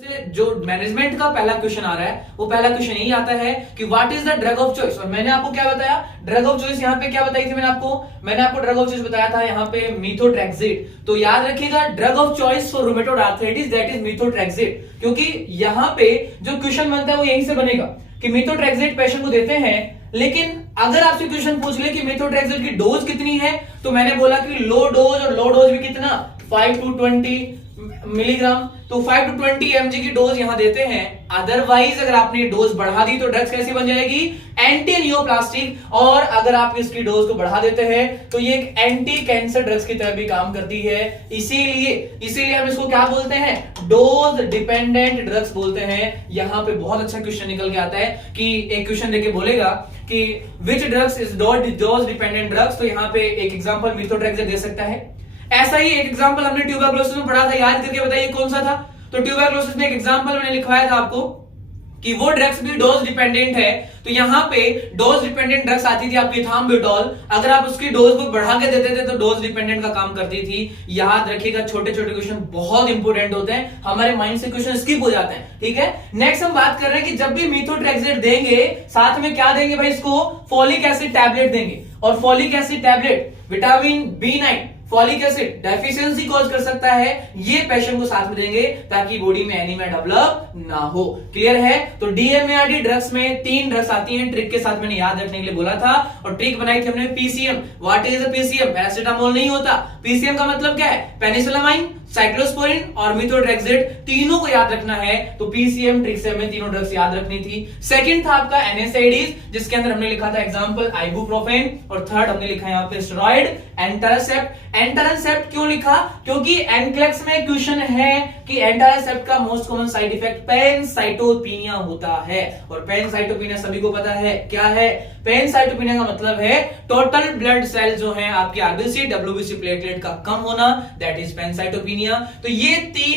जो मैनेजमेंट का पहला क्वेश्चन आ रहा है वो पहला क्वेश्चन यही आता है कि what is the drug of choice. और मैंने आपको क्या बताया, ड्रग ऑफ चॉइस यहाँ पे क्या बताई थी मैंने आपको ड्रग ऑफ चॉइस बताया था यहाँ पे मीथोट्रेक्सेट। तो याद रखिएगा drug of choice for rheumatoid arthritis that is methotrexate, क्योंकि यहाँ पे जो क्वेश्चन बनता है वो यहीं से बनेगा कि मीथोट्रेक्सेट पेशेंट को देते हैं, लेकिन अगर आपसे क्वेश्चन पूछ ले कि मीथोट्रेक्सेट की डोज कितनी है, तो मैंने बोला कि लो डोज, और लो डोज भी कितना 5 to 20 मिलीग्राम, तो 5 to 20 mg की डोज यहां देते हैं। अदरवाइज अगर आपने डोज बढ़ा दी तो ड्रग्स कैसी बन जाएगी, एंटी नियोप्लास्टिक। और अगर आप इसकी डोज को बढ़ा देते हैं तो ये एक एंटी कैंसर ड्रग्स की तरह भी काम करती है। इसीलिए हम इसको क्या बोलते हैं, डोज डिपेंडेंट ड्रग्स बोलते हैं। यहां पे बहुत अच्छा क्वेश्चन निकल के आता है कि एक क्वेश्चन देके बोलेगा कि which drugs is dose dependent drugs, तो यहां पे एक एग्जांपल मीथोट्रेक्सेट दे सकता है। ऐसा ही एक एग्जांपल हमने ट्यूबरकुलोसिस में पढ़ा था, याद करके बताइए कौन सा था। तो ट्यूबरकुलोसिस में एक एग्जांपल मैंने लिखवाया था आपको कि वो ड्रग्स भी डोज डिपेंडेंट है। तो यहां पे डोज डिपेंडेंट ड्रग्स आती थी आपकी थाम्बुटॉल, अगर आप उसकी डोज को बढ़ा के देते थे तो डोज डिपेंडेंट का काम करती थी। याद रखिएगा छोटे छोटे क्वेश्चन बहुत इंपॉर्टेंट होते हैं, हमारे माइंड से क्वेश्चन स्किप हो जाते हैं। ठीक है, नेक्स्ट हम बात कर रहे हैं कि जब भी मीथोट्रेक्सेट देंगे साथ में क्या देंगे भाई, इसको फोलिक एसिड टैबलेट देंगे। और folic acid tablet vitamin B9 folic acid deficiency cause कर सकता है, ये पेशेंट को साथ में देंगे ताकि बॉडी में एनीमिया डेवलप ना हो। क्लियर है। तो DMARD ड्रग्स में 3 ड्रग्स आती हैं, ट्रिक के साथ मैंने याद रखने के लिए बोला था। और ट्रिक बनाई थी हमने PCM। What is PCM, paracetamol नहीं होता। PCM का मतलब क्या है, पेनिसिलामाइन, साइक्लोस्पोरिन और मीथोट्रेक्सेट, तीनों को याद रखना है। तो PCM ट्रिक से हमें तीनों ड्रग्स याद रखनी थी। सेकंड था आपका NSAIDs, जिसके अंदर हमने लिखा था एग्जांपल आइबुप्रोफेन, और थर्ड हमने लिखा यहाँ पे स्टेरॉइड एंटारासेप्ट। एंटारासेप्ट क्यों लिखा, क्योंकि एनक्लेक्स में क्वेश्चन है कि एंटारासेप्ट का most common side effect pancytopenia होता है। और पैनसाइटोपिनिया सभी को पता है क्या है, पैनसाइटोपिनिया का मतलब है टोटल ब्लड सेल जो है आपके RBC WBC प्लेटलेट का कम होना, दैट इज पैनसाइटोपिनिया। तो ये 3